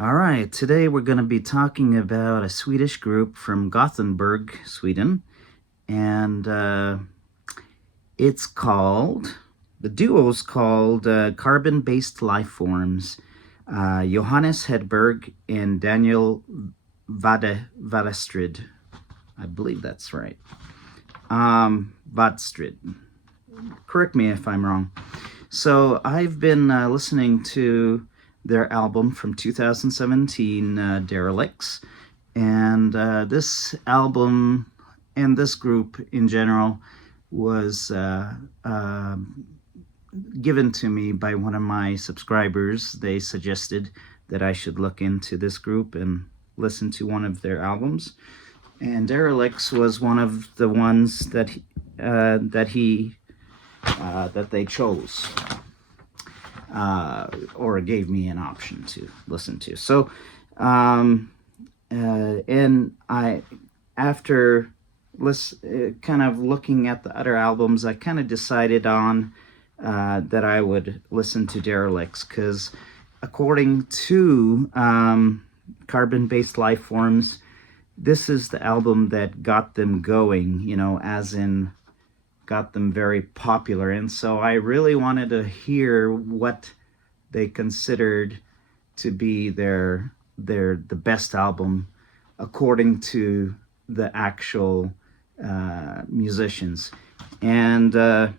All right, today we're going to be talking about a Swedish group from Gothenburg, Sweden, and the duo's called Carbon-Based Lifeforms. Johannes Hedberg and Daniel Vadestrid. I believe that's right. Vadstrid. Correct me if I'm wrong. So I've been listening to their album from 2017, Derelicts, and this album and this group in general was given to me by one of my subscribers. They suggested that I should look into this group and listen to one of their albums, and Derelicts was one of the ones that they chose, or gave me an option to listen to. So, and after kind of looking at the other albums, I kind of decided on that I would listen to Derelicts, because according to Carbon-Based Lifeforms, this is the album that got them going, as in got them very popular. And so I really wanted to hear what they considered to be the best album according to the actual musicians. And I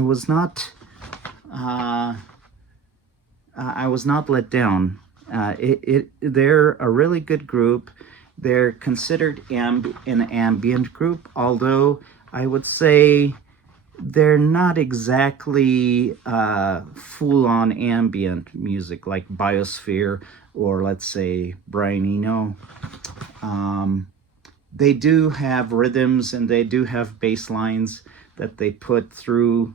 was not let down. They're a really good group. They're considered an ambient group, although I would say they're not exactly full-on ambient music like Biosphere or, let's say, Brian Eno. They do have rhythms and they do have bass lines that they put through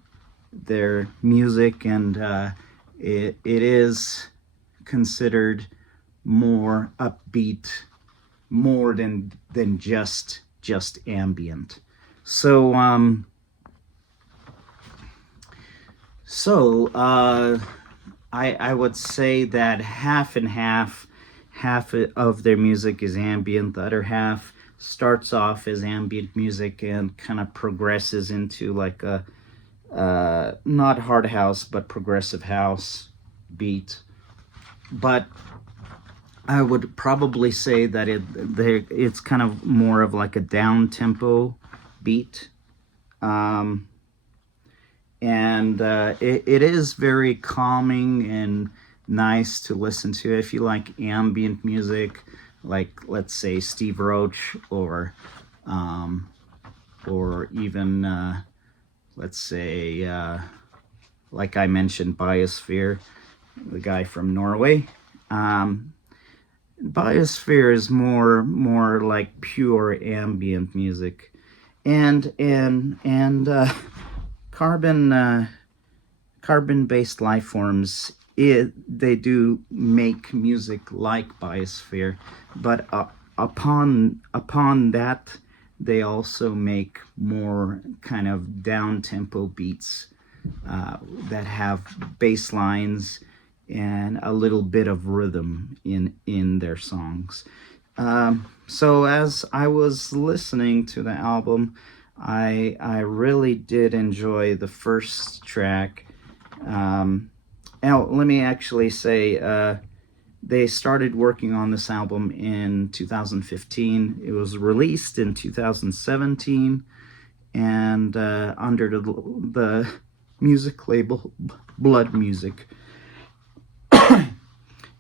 their music, and it is considered more upbeat, more than just ambient. So I would say that half and half of their music is ambient. The other half starts off as ambient music and kind of progresses into like a not hard house but progressive house beat. But I would probably say that it's kind of more of like a down tempo beat, and it is very calming and nice to listen to if you like ambient music, like, let's say, Steve Roach, or even let's say, like I mentioned, Biosphere, the guy from Norway. Biosphere is more like pure ambient music, and carbon-based lifeforms. They do make music like Biosphere, but upon that, they also make more kind of down-tempo beats that have bass lines and a little bit of rhythm in their songs. So as I was listening to the album, I really did enjoy the first track. Now, let me actually say, they started working on this album in 2015. It was released in 2017, and under the music label Blood Music.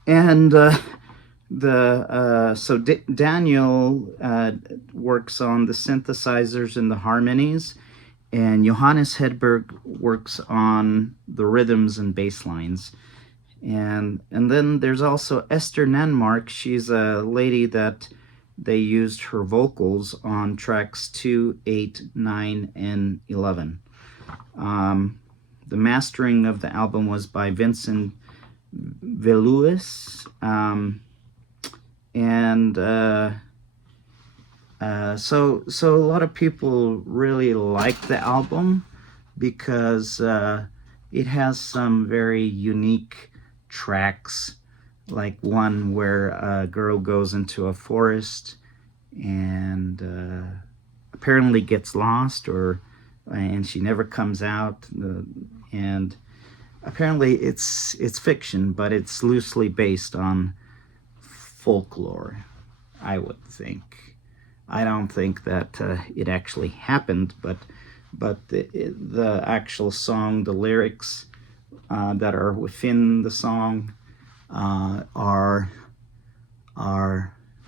And Daniel works on the synthesizers and the harmonies, and Johannes Hedberg works on the rhythms and bass lines. And then there's also Esther Nanmark. She's a lady that they used her vocals on tracks 2, 8, 9, and 11. The mastering of the album was by Vincent Veluis, and so a lot of people really like the album because it has some very unique tracks, like one where a girl goes into a forest and apparently gets lost, and she never comes out, and apparently it's fiction, but it's loosely based on folklore, I would think. I don't think that it actually happened, but the actual song, the lyrics that are within the song are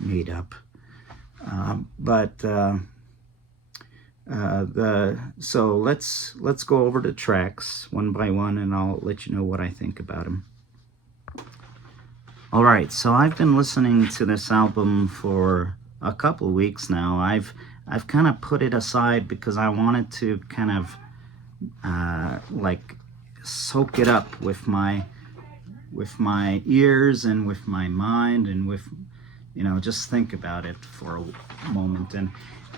made up. So let's go over the tracks one by one, and I'll let you know what I think about them. All right, so I've been listening to this album for a couple weeks now. I've kind of put it aside because I wanted to kind of like soak it up with my ears and with my mind, and with, just think about it for a moment.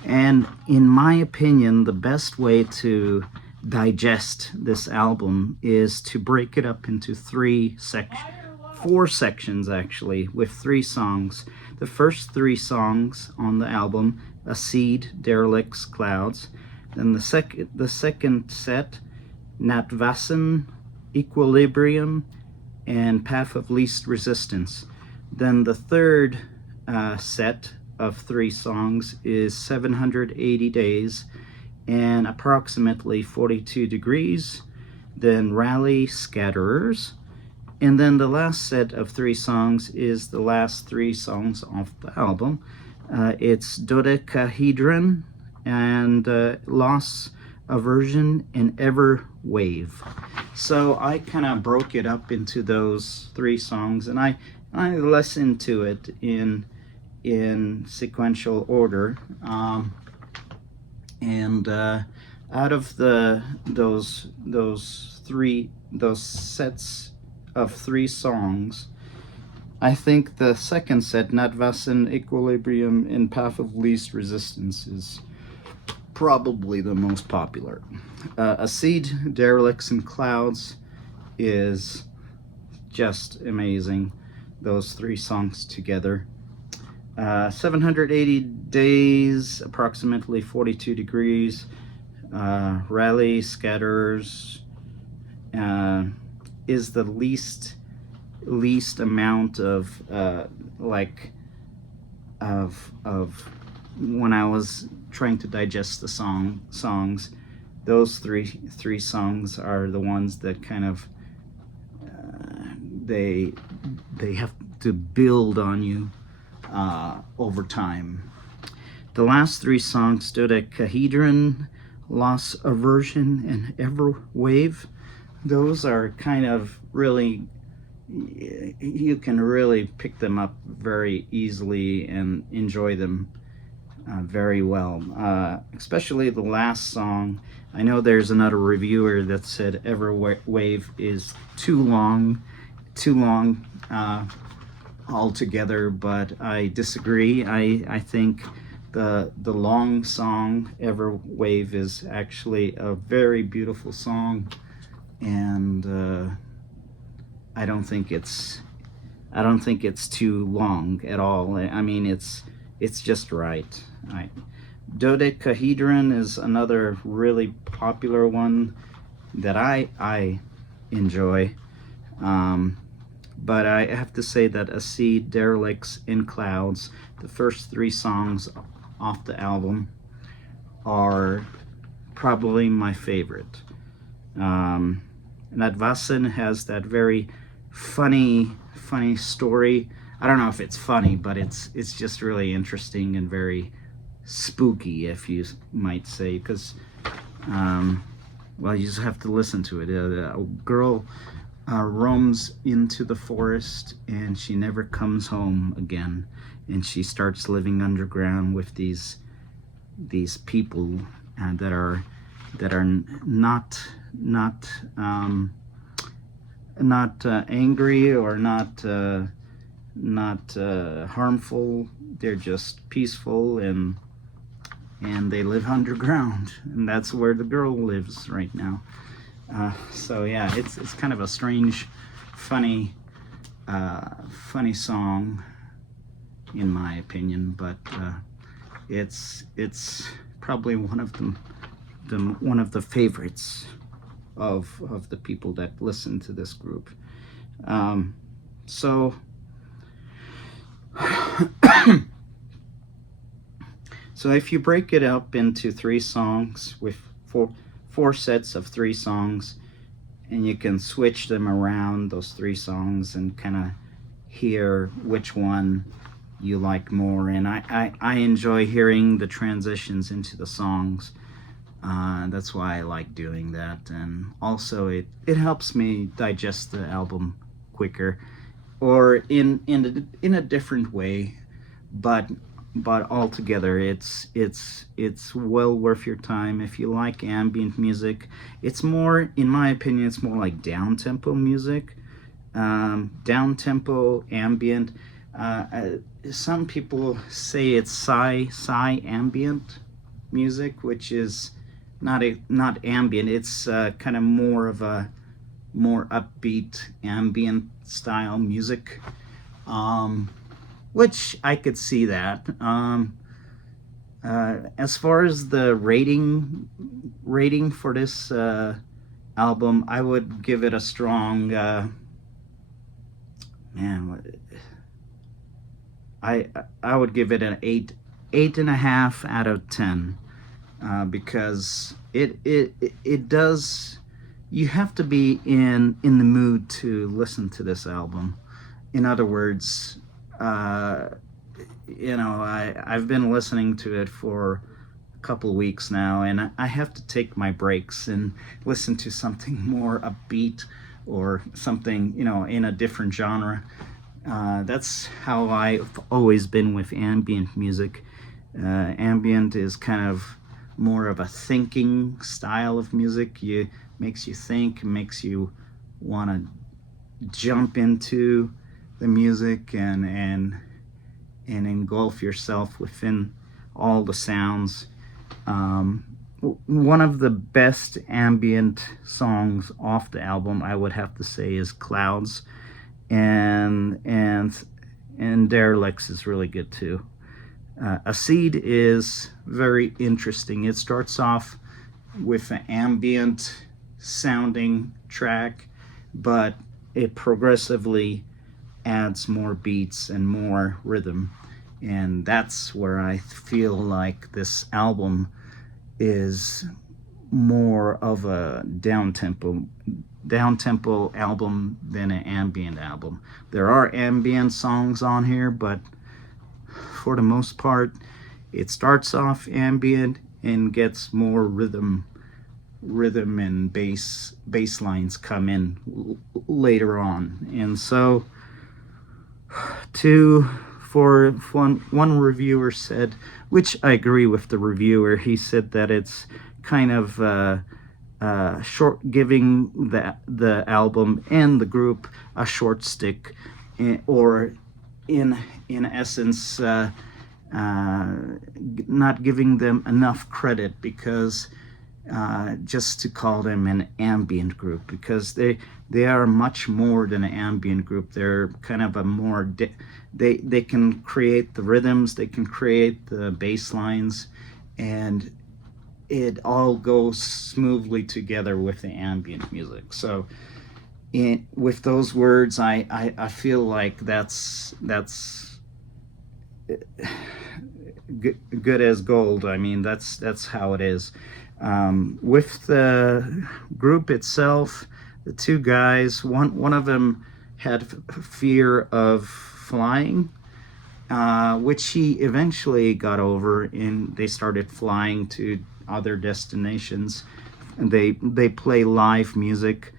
And in my opinion, the best way to digest this album is to break it up into four sections actually, with 3 songs. The first 3 songs on the album: A Seed, Derelicts, Clouds. Then the second set, Natvasen, Equilibrium, and Path of Least Resistance. Then the third set of 3 songs is 780 Days and Approximately 42 Degrees. Then Rally, Scatterers. And then the last set of 3 songs is the last 3 songs off the album. It's Dodecahedron and Loss, Aversion, and Ever Wave. So I kind of broke it up into those 3 songs, and I listened to it in sequential order. And out of those sets of 3 songs, I think the second set, Natvasen, Equilibrium, and Path of Least Resistance, is probably the most popular. A Seed, Derelicts, and Clouds is just amazing, those 3 songs together. 780 Days, Approximately 42 Degrees, Rally, Scatters, is the least amount of when I was trying to digest the songs. Those three songs are the ones that kind of they have to build on you over time. The last 3 songs, Dodecahedron, Loss, Aversion, and Ever Wave, those are kind of really, you can really pick them up very easily and enjoy them very well. Especially the last song. I know there's another reviewer that said Ever Wave is too long altogether, but I disagree. I think the long song Ever Wave is actually a very beautiful song, and I don't think it's too long at all. I mean, it's just right. Dodecahedron is another really popular one that I enjoy. But I have to say that A Seed, Derelicts, and Clouds, the first 3 songs off the album, are probably my favorite. Natvasen has that very funny story. I don't know if it's funny, but it's just really interesting and very spooky, if you might say, because well, you just have to listen to it. A girl roams into the forest, and she never comes home again, and she starts living underground with these people that are not angry or not harmful. They're just peaceful, and they live underground, and that's where the girl lives right now. So yeah, it's kind of a strange, funny funny song, in my opinion, but it's probably one of the favorites of the people that listen to this group. So so if you break it up into three songs with four sets of three songs, and you can switch them around, those three songs, and kind of hear which one you like more. And I enjoy hearing the transitions into the songs. That's why I like doing that. And also it helps me digest the album quicker, or in a different way. But altogether, it's well worth your time if you like ambient music. It's more, in my opinion, it's more like down tempo music, down tempo ambient. Some people say it's sci ambient music, which is not ambient. It's kind of more of a more upbeat ambient style music. Which I could see that. As far as the rating for this album, I would give it a strong I would give it an 8.5 out of 10, because it does. You have to be in the mood to listen to this album. In other words, I've been listening to it for a couple weeks now, and I have to take my breaks and listen to something more upbeat, or something, in a different genre. That's how I've always been with ambient music. Ambient is kind of more of a thinking style of music. Makes you think, makes you want to jump into the music and engulf yourself within all the sounds. One of the best ambient songs off the album, I would have to say, is Clouds, and Derelicts is really good too. A Seed is very interesting. It starts off with an ambient sounding track, but it progressively adds more beats and more rhythm, and that's where I feel like this album is more of a down tempo album than an ambient album. There are ambient songs on here, but for the most part, it starts off ambient and gets more rhythm and bass lines come in later on. And so for one reviewer said, which I agree with the reviewer, he said that it's kind of short, giving the album and the group a short stick, or in essence, not giving them enough credit, because just to call them an ambient group, because they are much more than an ambient group. They're kind of a more they can create the rhythms, they can create the bass lines, and it all goes smoothly together with the ambient music. So with those words, I feel like that's good as gold. I mean, that's how it is. With the group itself, the two guys, one of them had fear of flying, which he eventually got over, and they started flying to other destinations, and they play live music.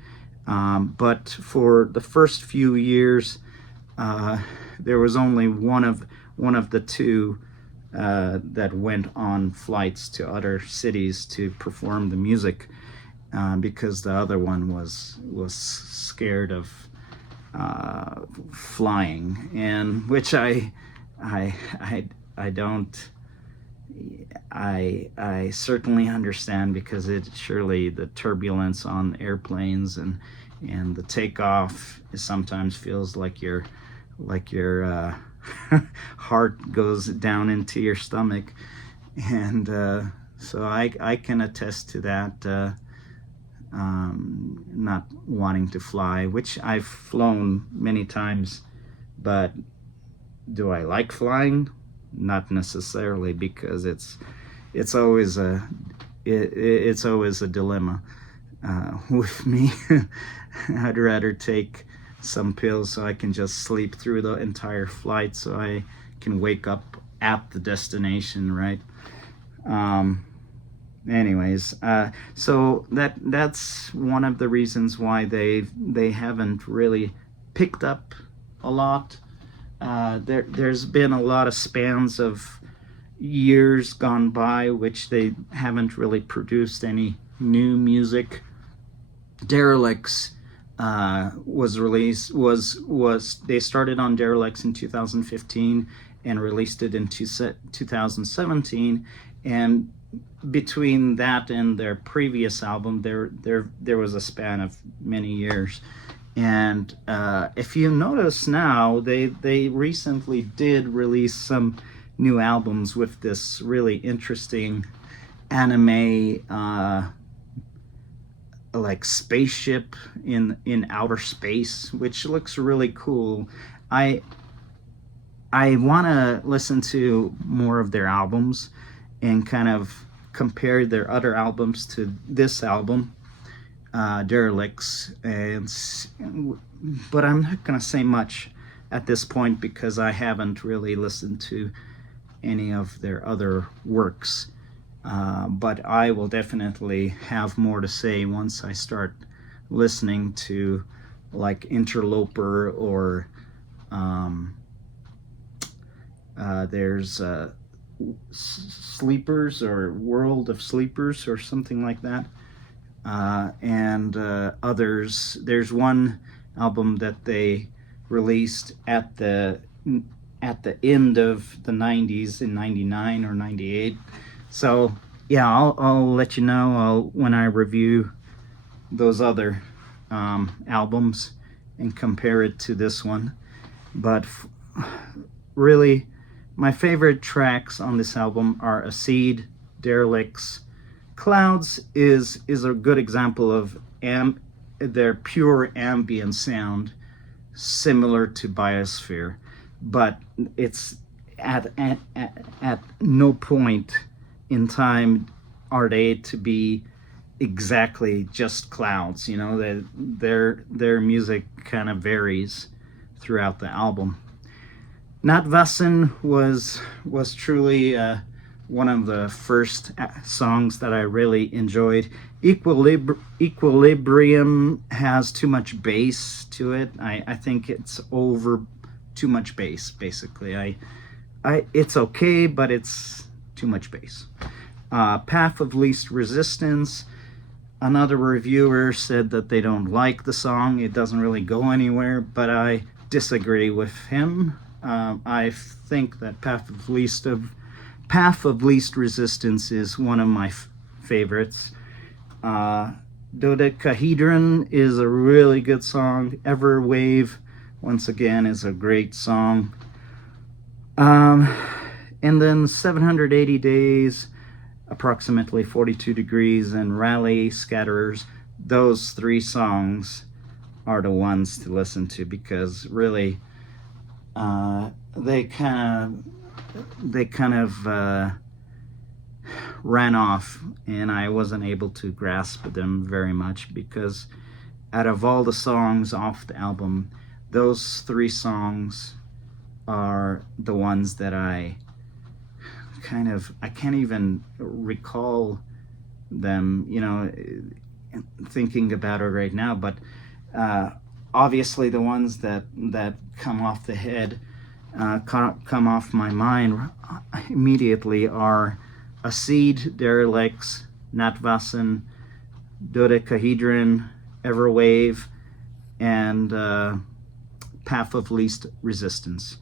But for the first few years, there was only one of the two that went on flights to other cities to perform the music, because the other one was scared of flying, and which I don't. I certainly understand, because it's surely the turbulence on airplanes, and and the takeoff is sometimes feels like your heart goes down into your stomach, and so I can attest to that. Not wanting to fly, which I've flown many times, but do I like flying? Not necessarily, because it's always it's always a dilemma with me. I'd rather take some pills so I can just sleep through the entire flight, so I can wake up at the destination, right? Anyways, so that's one of the reasons why they haven't really picked up a lot. There's been a lot of spans of years gone by which they haven't really produced any new music. Derelicts was released was they started on Derelicts in 2015 and released it in 2017, and between that and their previous album there was a span of many years. And if you notice now, they recently did release some new albums with this really interesting anime like spaceship in outer space, which looks really cool. I want to listen to more of their albums and kind of compare their other albums to this album, Derelicts, but I'm not gonna say much at this point because I haven't really listened to any of their other works. But I will definitely have more to say once I start listening to like Interloper, or there's Sleepers, or World of Sleepers, or something like that, and others. There's one album that they released at the end of the 90s, in 99 or 98. So yeah, I'll let you know when I review those other albums and compare it to this one. But really, my favorite tracks on this album are Acid, Derelicts. Clouds is a good example of their pure ambient sound, similar to Biosphere, but it's at no point in time are they to be exactly just clouds. You know, their music kind of varies throughout the album. Natvassen was truly one of the first songs that I really enjoyed. Equilibrium has too much bass to it. I think it's over too much bass, basically. It's okay, but it's too much bass. Path of Least Resistance, another reviewer said that they don't like the song. It doesn't really go anywhere, but I disagree with him. I think that Path of Least Resistance is one of my favorites. Dodecahedron is a really good song. Everwave, once again, is a great song. And then 780 Days, Approximately 42 Degrees, and Rally Scatterers. Those three songs are the ones to listen to, because really they kind of ran off, and I wasn't able to grasp them very much, because out of all the songs off the album, those three songs are the ones that I can't even recall them, you know, thinking about it right now. But obviously the ones that come off the head, come off my mind immediately are Acid, Derelicts, Natvassen, Dodecahedron, Everwave, and Path of Least Resistance.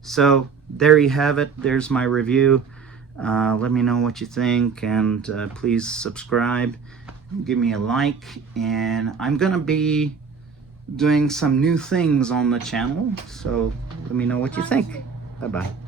So there you have it. There's my review. Let me know what you think, and please subscribe, give me a like, and I'm gonna be doing some new things on the channel. So let me know what you think. Bye bye.